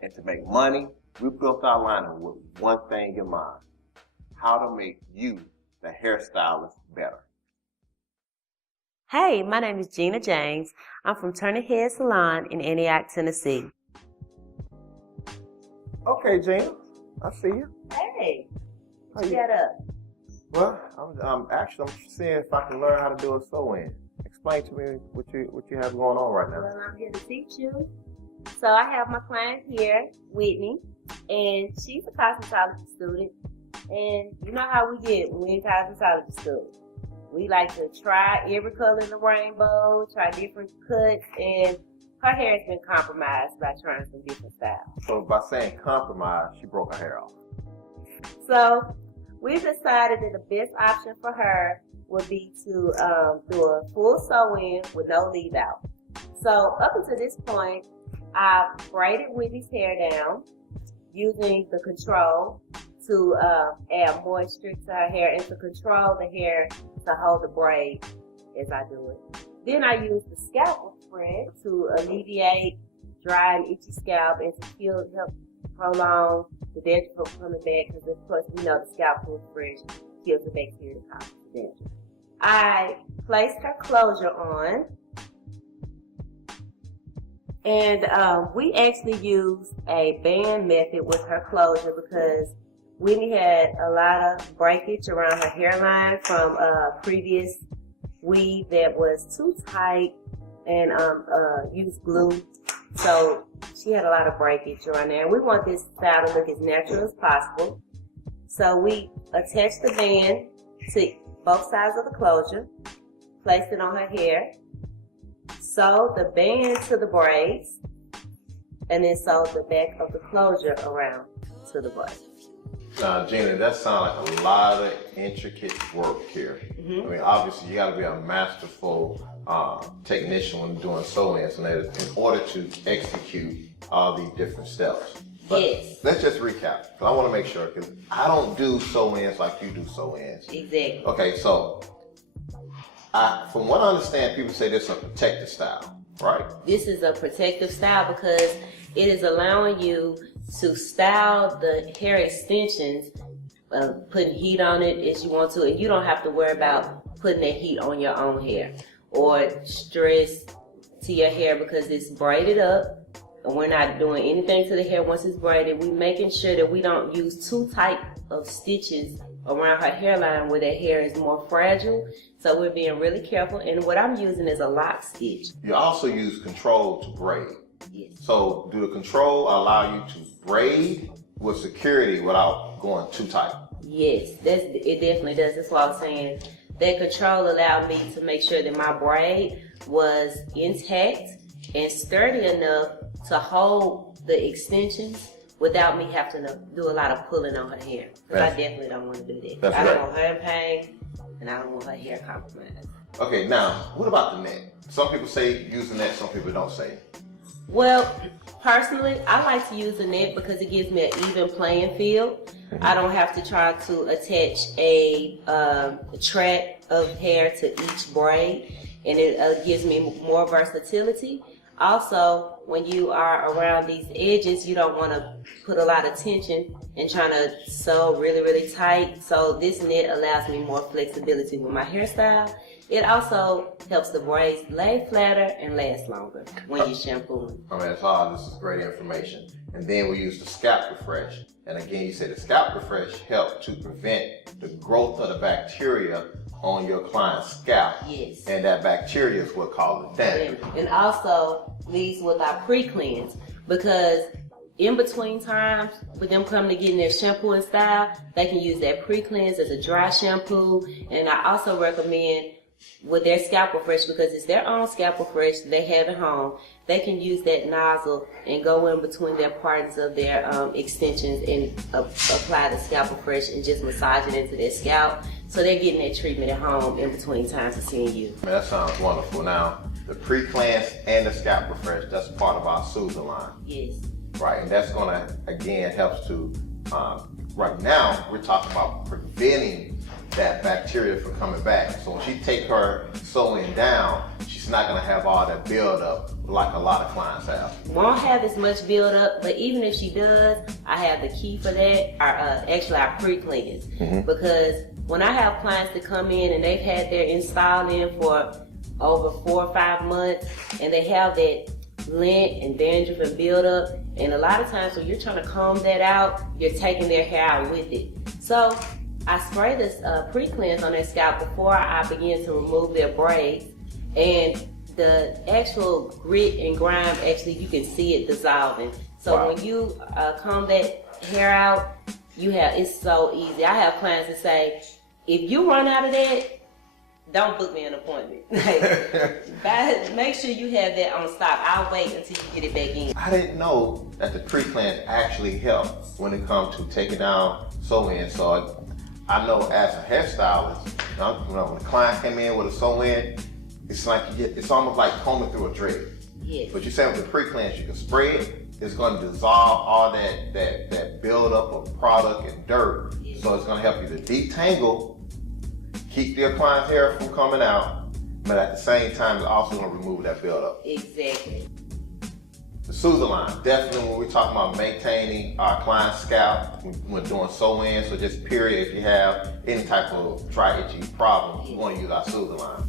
And to make money, we built our line with one thing in mind: how to make you, the hairstylist, better. Hey, my name is Gina James. I'm from Turner Head Salon in Antioch, Tennessee. Okay, Gina, I see you. Hey, How you? get up. Well, I'm seeing if I can learn how to do a sew-in. Explain to me what you have going on right now. Well, I'm here to teach you. So I have my client here, Whitney, and she's a cosmetology student. And you know how we get when we're in cosmetology school. We like to try every color in the rainbow, try different cuts, and her hair has been compromised by trying some different styles. So by saying compromise, she broke her hair off. So we decided that the best option for her would be to do a full sew-in with no leave out. So up until this point, I've braided Whitney's hair down using the control to add moisture to her hair and to control the hair to hold the braid as I do it. Then I use the scalp spread to alleviate dry and itchy scalp and to help prolong the dandruff from coming back, because of course we know the scalp food fresh kills the bacteria that causes the dandruff. I placed her closure on, and we actually used a band method with her closure because Whitney had a lot of breakage around her hairline from a previous weave that was too tight and used glue. So she had a lot of breakage around there. And we want this style to look as natural as possible. So we attached the band to both sides of the closure, placed it on her hair, sewed the band to the braids, and then sewed the back of the closure around to the braids. Gina, that sounds like a lot of intricate work here. Mm-hmm. I mean, obviously, you got to be a masterful technician when doing sew-ins in order to execute all these different steps. But yes. Let's just recap, because I want to make sure, because I don't do sew-ins like you do sew-ins. Exactly. Okay, so from what I understand, people say this is a protective style, right? This is a protective style because it is allowing you to style the hair extensions, putting heat on it as you want to, and you don't have to worry about putting that heat on your own hair or stress to your hair because it's braided up, and we're not doing anything to the hair once it's braided. We're making sure that we don't use too tight of stitches around her hairline where that hair is more fragile. So we're being really careful, and what I'm using is a lock stitch. You also use control to braid. Yes. So do the control allow you to braid with security without going too tight? Yes, it definitely does. That's why I was saying that control allowed me to make sure that my braid was intact and sturdy enough to hold the extensions without me having to do a lot of pulling on her hair. Because I definitely don't want to do that. I don't want her in pain, and I don't want her hair compromised. Okay, now, what about the net? Some people say use the net, some people don't say. Well, personally, I like to use a net because it gives me an even playing field. I don't have to try to attach a track of hair to each braid, and it gives me more versatility. Also, when you are around these edges, you don't want to put a lot of tension and trying to sew really, really tight. So this net allows me more flexibility with my hairstyle. It also helps the braids lay flatter and last longer when you shampoo. I mean, this is great information. And then we use the scalp refresh. And again, you said the scalp refresh helps to prevent the growth of the bacteria on your client's scalp. Yes. And that bacteria is what causes dandruff. And also leads with our pre-cleanse, because in between times with them coming to getting their shampoo and style, they can use that pre-cleanse as a dry shampoo. And I also recommend with their scalp refresh, because it's their own scalp refresh they have at home, they can use that nozzle and go in between their parts of their extensions and apply the scalp refresh and just massage it into their scalp. So they're getting that treatment at home in between times of seeing you. Man, that sounds wonderful. Now, the pre-cleanse and the scalp refresh, that's part of our Soother line. Yes. Right, and that's gonna, again, helps to, right now, we're talking about preventing that bacteria from coming back. So when she take her sewing down, she's it's not gonna have all that build up like a lot of clients have. Won't have as much build up, but even if she does, I have the key for that, our pre-cleanse. Because when I have clients that come in and they've had their install in for over 4 or 5 months, and they have that lint and dandruff and build up, and a lot of times when you're trying to comb that out, you're taking their hair out with it. So I spray this pre-cleanse on their scalp before I begin to remove their braids, and the actual grit and grime, actually you can see it dissolving. So when you comb that hair out, it's so easy. I have clients that say, if you run out of that, don't book me an appointment. Make sure you have that on stock. I'll wait until you get it back in. I didn't know that the pre-cleanse actually helps when it comes to taking down sew-in. So I know as a hairstylist, when a client came in with a sew-in, it's almost like combing through a dread. Yes. But you're saying with the pre-cleanse, you can spray it. It's going to dissolve all that buildup of product and dirt. Yes. So it's going to help you to detangle, keep your client's hair from coming out, but at the same time, it's also going to remove that buildup. Exactly. The Soother line, definitely when we're talking about maintaining our client's scalp, when doing sew-in, so just period, if you have any type of dry, itchy problem, you want to use our Soother line.